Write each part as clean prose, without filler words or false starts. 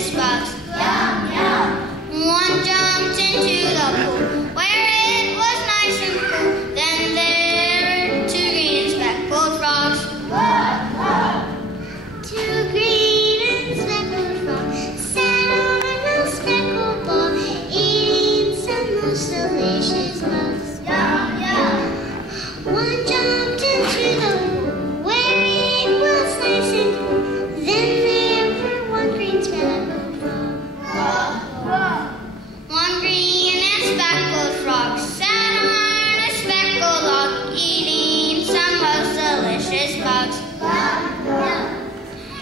delicious bugs. Yum, yum. One jumped into the pool where it was nice and cool. Then there were two green speckled frogs. Two green and speckled frogs sat on a little speckled ball, eating some most delicious bugs. Yum, yum. One jumped into the pool where it was nice and cool. Then there were one green speckled frog. One green and speckled frog sat on a speckled log, eating some most delicious bugs.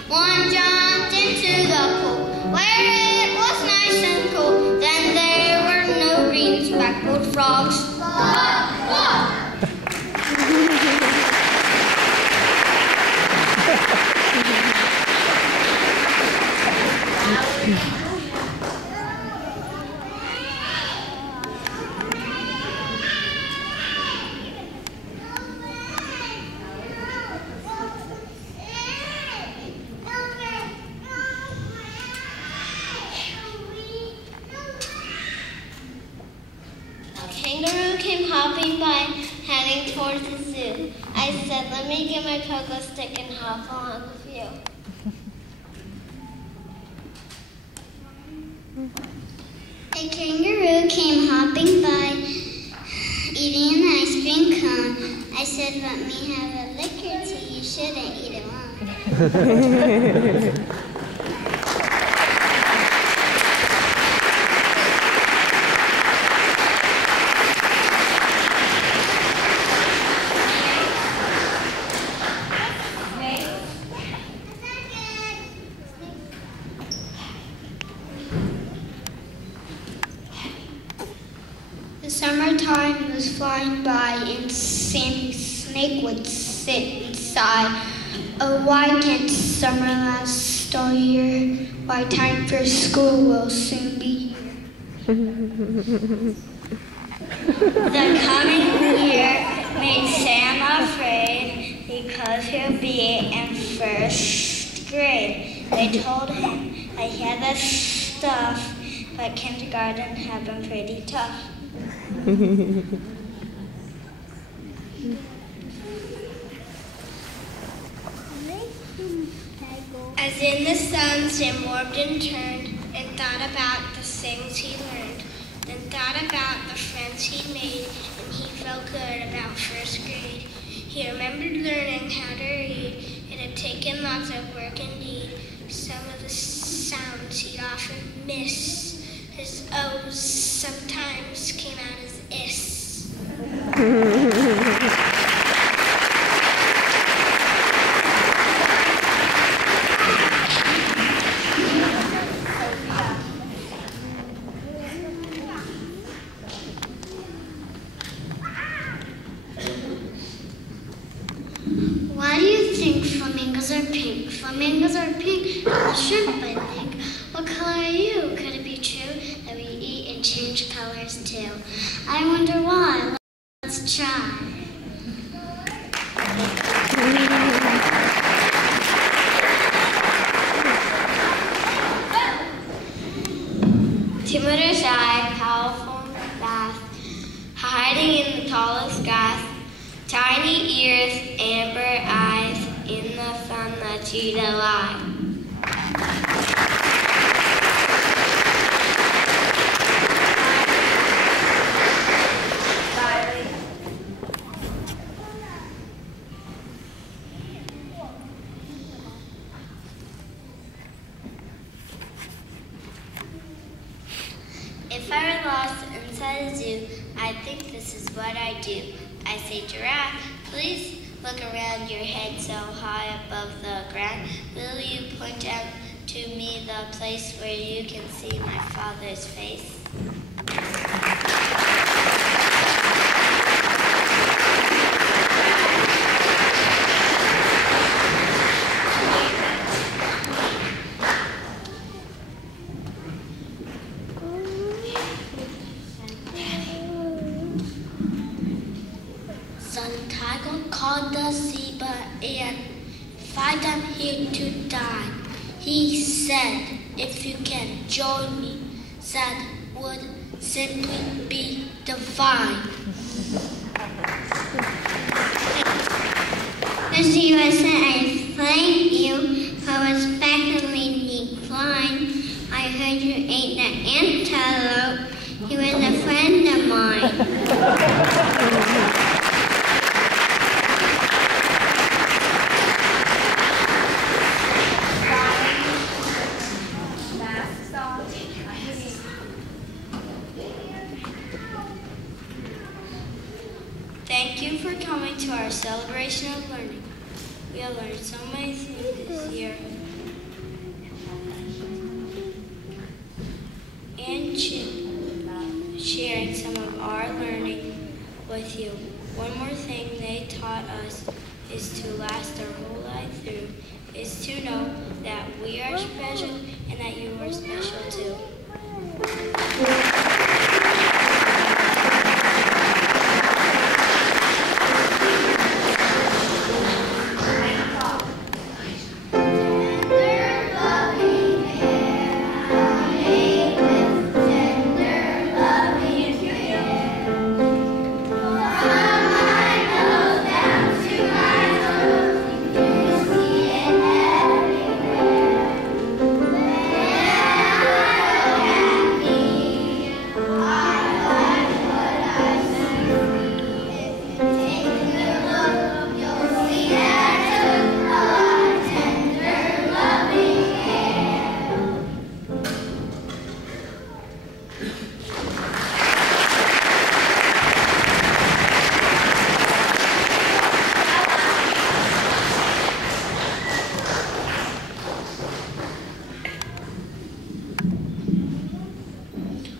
One jumped into the pool where it was nice and cool. Then there were no green speckled frogs. Kangaroo came hopping by, heading towards the zoo. I said, let me get my pogo stick and hop along with you. A kangaroo came hopping by, eating an ice cream cone. I said, let me have a lick or two. You shouldn't eat it alone. The summertime was flying by and Sandy Snake would sit inside. Oh, why can't summer last all year? Why time for school will soon be here. The coming year made Sam afraid because he'll be in first grade. They told him I had the stuff, but kindergarten had been pretty tough. As in the sun, Sam warmed and turned and thought about the things he learned, then thought about the friends he made, and he felt good about first grade. He remembered learning how to read. It had taken lots of work indeed. Some of the sounds he'd often miss. His O's sometimes came out as Is. Why do you think flamingos are pink? Flamingos are pink, and shrimp, I think. What color are you? Could it be true that we eat and change colors too? I wonder why. Let's try. Timid or shy, powerful and fast, hiding in the tallest grass, tiny ears, amber eyes, in the sun the cheetah lie. If I were lost inside a zoo, I think this is what I do. I say, giraffe, please look around your head so high above the ground. Will you point out to me the place where you can see my father's face? Santiago called the zebra and find them here to die. He said, If you can join me, that would simply be divine. Mr. USA, I thank you for respectfully decline. I heard you ate the antelope. He was a friend of mine. Thank you for coming to our celebration of learning. We have learned so many things this year and sharing some of our learning with you. One more thing they taught us is to last our whole life through, is to know that we are special and that you are special too.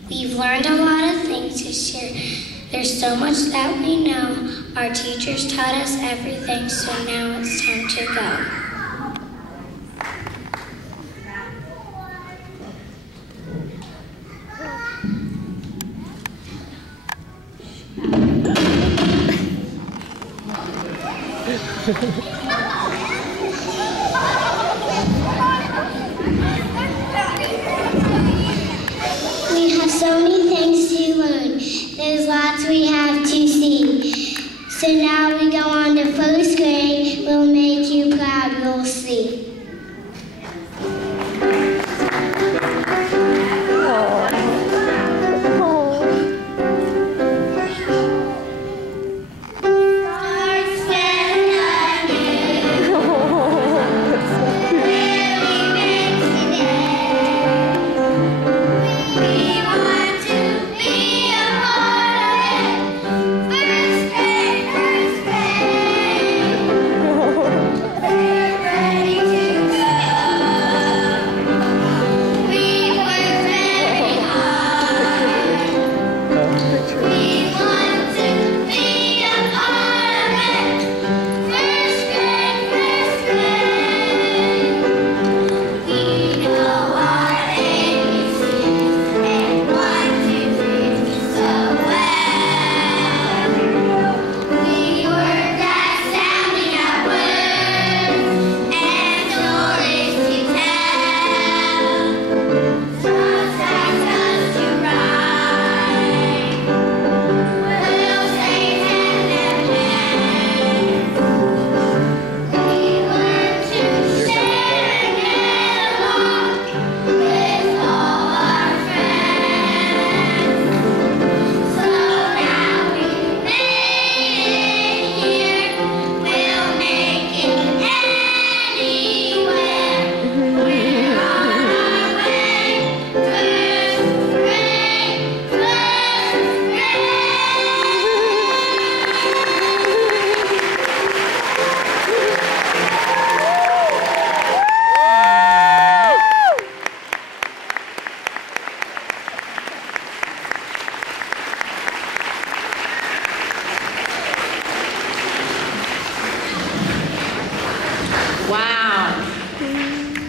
We've learned a lot of things this year. There's so much that we know. Our teachers taught us everything, so now it's time to go. We have so many things to learn. There's lots we have to see. So now we go on to first grade. We'll make you proud, you'll see.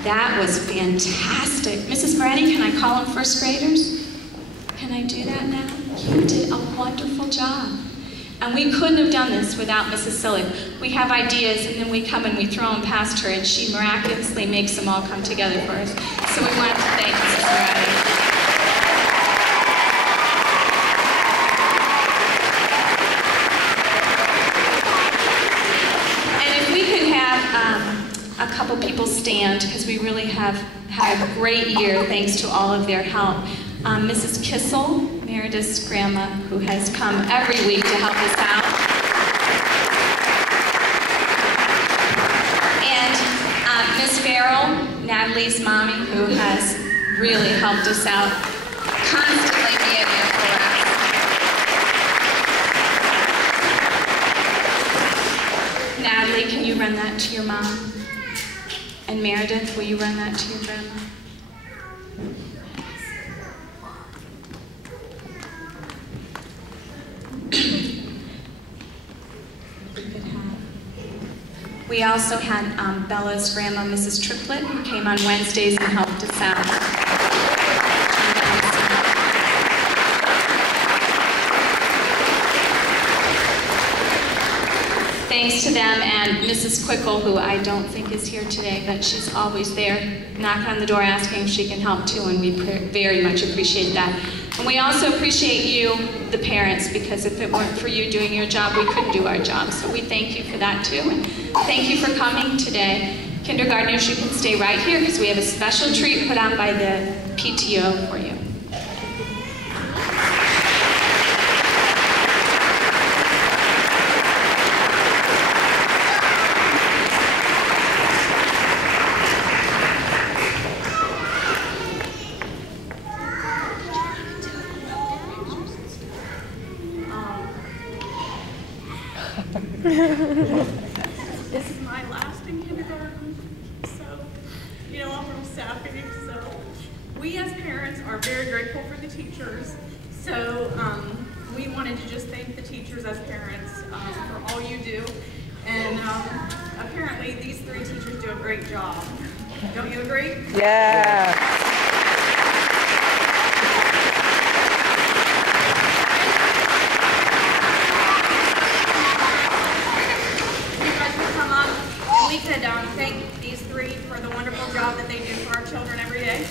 That was fantastic. Mrs. Brady, can I call them first graders? Can I do that now? You did a wonderful job. And we couldn't have done this without Mrs. Silly. We have ideas and then we come and we throw them past her and she miraculously makes them all come together for us. So we want to thank Mrs. Brady. And if we could have a couple people stand, because we really have had a great year thanks to all of their help. Mrs. Kissel, Meredith's grandma, who has come every week to help us out. And Miss Farrell, Natalie's mommy, who has really helped us out, constantly being there for us. Natalie, can you run that to your mom? And Meredith, will you run that to your grandma? We also had Bella's grandma, Mrs. Triplett, who came on Wednesdays and helped us out. Thanks to them and Mrs. Quickle, who I don't think is here today, but she's always there, knocking on the door asking if she can help too, and we very much appreciate that. And we also appreciate you, the parents, because if it weren't for you doing your job, we couldn't do our job. So we thank you for that too. And thank you for coming today. Kindergartners, you can stay right here because we have a special treat put on by the PTO for you. This is my last in kindergarten, so, I'm from Sappy, so we as parents are very grateful for the teachers. So we wanted to just thank the teachers as parents for all you do. And apparently these three teachers do a great job. Don't you agree? Yeah. We could thank these three for the wonderful job that they do for our children every day.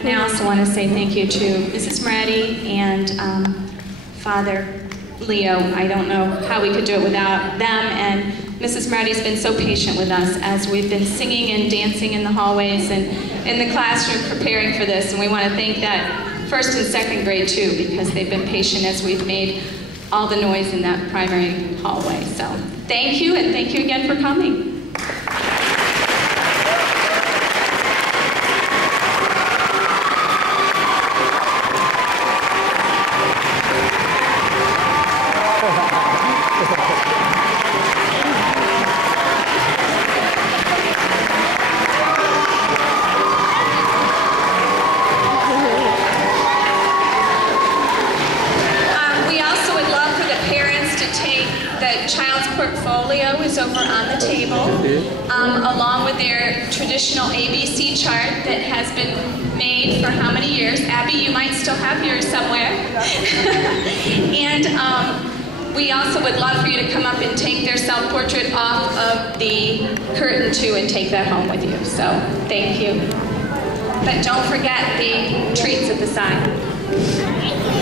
And I also want to say thank you to Mrs. Moretti and Father Leo. I don't know how we could do it without them, and Mrs. Moretti's been so patient with us as we've been singing and dancing in the hallways and in the classroom preparing for this, and we want to thank that first and second grade too, because they've been patient as we've made all the noise in that primary hallway. So thank you, and thank you again for coming. Portfolio is over on the table, along with their traditional ABC chart that has been made for how many years? Abby, you might still have yours somewhere. And we also would love for you to come up and take their self-portrait off of the curtain too and take that home with you. So thank you. But don't forget the treats at the side.